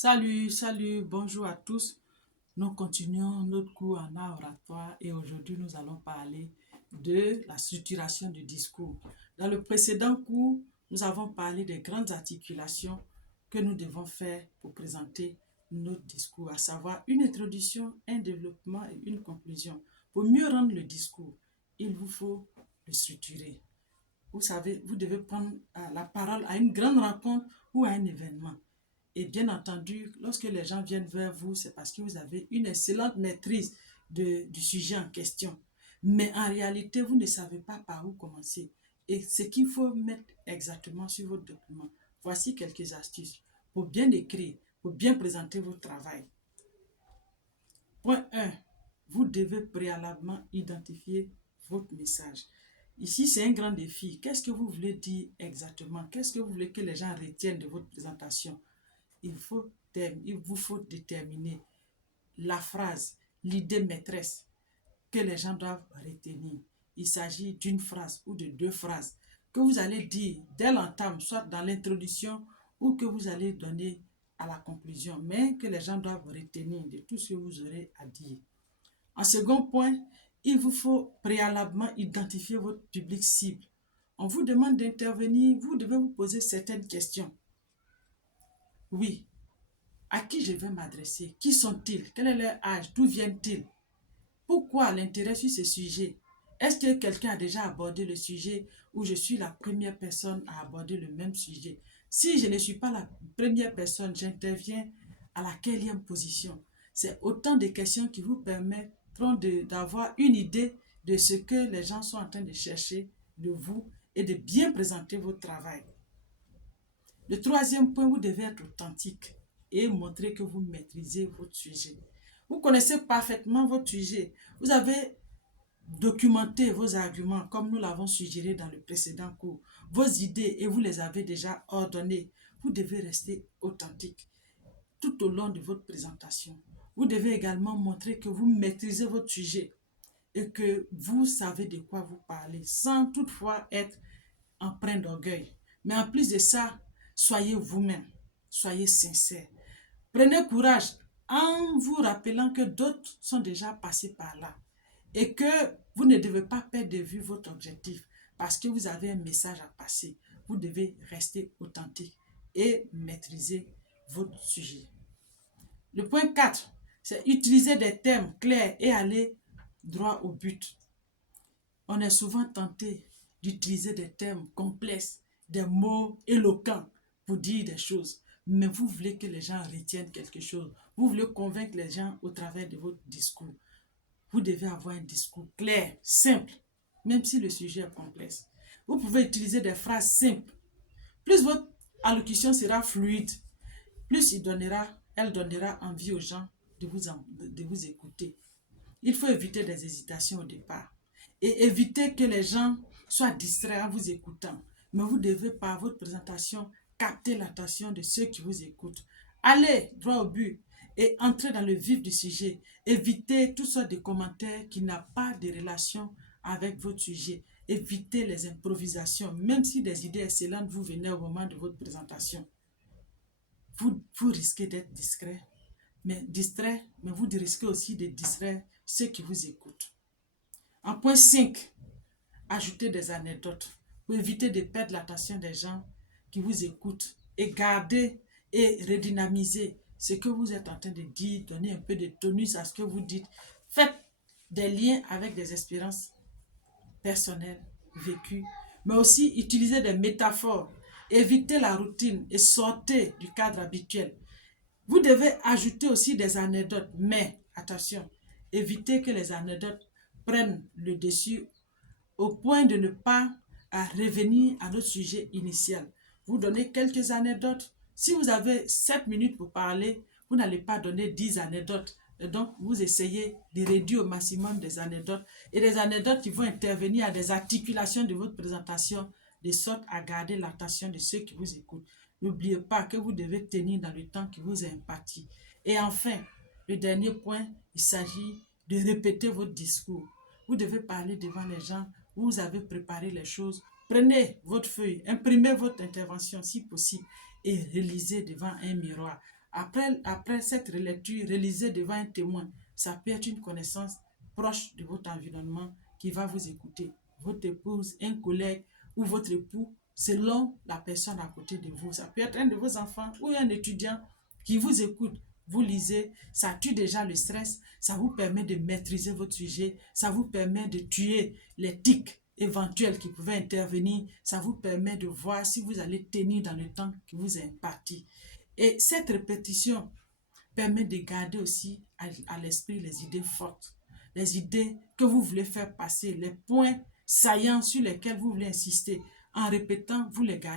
Salut, bonjour à tous. Nous continuons notre cours en art oratoire et aujourd'hui nous allons parler de la structuration du discours. Dans le précédent cours, nous avons parlé des grandes articulations que nous devons faire pour présenter notre discours, à savoir une introduction, un développement et une conclusion. Pour mieux rendre le discours, il vous faut le structurer. Vous savez, vous devez prendre la parole à une grande rencontre ou à un événement. Et bien entendu, lorsque les gens viennent vers vous, c'est parce que vous avez une excellente maîtrise du sujet en question. Mais en réalité, vous ne savez pas par où commencer. Et ce qu'il faut mettre exactement sur votre document. Voici quelques astuces pour bien écrire, pour bien présenter votre travail. Point 1. Vous devez préalablement identifier votre message. Ici, c'est un grand défi. Qu'est-ce que vous voulez dire exactement? Qu'est-ce que vous voulez que les gens retiennent de votre présentation? Il vous faut déterminer la phrase, l'idée maîtresse que les gens doivent retenir. Il s'agit d'une phrase ou de deux phrases que vous allez dire dès l'entame, soit dans l'introduction ou que vous allez donner à la conclusion, mais que les gens doivent retenir de tout ce que vous aurez à dire. En second point, il vous faut préalablement identifier votre public cible. On vous demande d'intervenir, vous devez vous poser certaines questions. Oui, à qui je vais m'adresser? Qui sont-ils? Quel est leur âge? D'où viennent-ils? Pourquoi l'intérêt sur ce sujet? Est-ce que quelqu'un a déjà abordé le sujet ou je suis la première personne à aborder le même sujet? Si je ne suis pas la première personne, j'interviens à la quatrième position. C'est autant de questions qui vous permettront d'avoir une idée de ce que les gens sont en train de chercher de vous et de bien présenter votre travail. Le troisième point, vous devez être authentique et montrer que vous maîtrisez votre sujet. Vous connaissez parfaitement votre sujet. Vous avez documenté vos arguments comme nous l'avons suggéré dans le précédent cours. Vos idées et vous les avez déjà ordonnées. Vous devez rester authentique tout au long de votre présentation. Vous devez également montrer que vous maîtrisez votre sujet et que vous savez de quoi vous parlez sans toutefois être empreint d'orgueil. Mais en plus de ça, soyez vous-même, soyez sincère. Prenez courage en vous rappelant que d'autres sont déjà passés par là et que vous ne devez pas perdre de vue votre objectif parce que vous avez un message à passer. Vous devez rester authentique et maîtriser votre sujet. Le point 4, c'est utiliser des termes clairs et aller droit au but. On est souvent tenté d'utiliser des termes complexes, des mots éloquents pour dire des choses. Mais vous voulez que les gens retiennent quelque chose. Vous voulez convaincre les gens au travers de votre discours. Vous devez avoir un discours clair, simple, même si le sujet est complexe. Vous pouvez utiliser des phrases simples. Plus votre allocution sera fluide, plus elle donnera envie aux gens de vous écouter. Il faut éviter des hésitations au départ et éviter que les gens soient distraits en vous écoutant. Mais vous devez, par votre présentation, capter l'attention de ceux qui vous écoutent. Allez droit au but et entrez dans le vif du sujet. Évitez toutes sortes de commentaires qui n'ont pas de relation avec votre sujet. Évitez les improvisations, même si des idées excellentes vous venaient au moment de votre présentation. Vous risquez d'être distrait, mais vous risquez aussi de distraire ceux qui vous écoutent. En point 5, ajoutez des anecdotes pour éviter de perdre l'attention des gens qui vous écoutent et garder et redynamiser ce que vous êtes en train de dire, donner un peu de tonus à ce que vous dites. Faites des liens avec des expériences personnelles, vécues, mais aussi utilisez des métaphores, évitez la routine et sortez du cadre habituel. Vous devez ajouter aussi des anecdotes, mais attention, évitez que les anecdotes prennent le dessus au point de ne pas revenir à notre sujet initial. Vous donnez quelques anecdotes. Si vous avez 7 minutes pour parler, vous n'allez pas donner 10 anecdotes. Et donc, vous essayez de réduire au maximum des anecdotes et des anecdotes qui vont intervenir à des articulations de votre présentation de sorte à garder l'attention de ceux qui vous écoutent. N'oubliez pas que vous devez tenir dans le temps qui vous est imparti. Et enfin, le dernier point, il s'agit de répéter votre discours. Vous devez parler devant les gens, vous avez préparé les choses. Prenez votre feuille, imprimez votre intervention si possible et relisez devant un miroir Après cette relecture, relisez devant un témoin. Ça peut être une connaissance proche de votre environnement qui va vous écouter. Votre épouse, un collègue ou votre époux, selon la personne à côté de vous. Ça peut être un de vos enfants ou un étudiant qui vous écoute. Vous lisez, ça tue déjà le stress, ça vous permet de maîtriser votre sujet, ça vous permet de tuer les tics éventuels qui pouvaient intervenir, ça vous permet de voir si vous allez tenir dans le temps qui vous est imparti. Et cette répétition permet de garder aussi à l'esprit les idées fortes, les idées que vous voulez faire passer, les points saillants sur lesquels vous voulez insister. En répétant, vous les gardez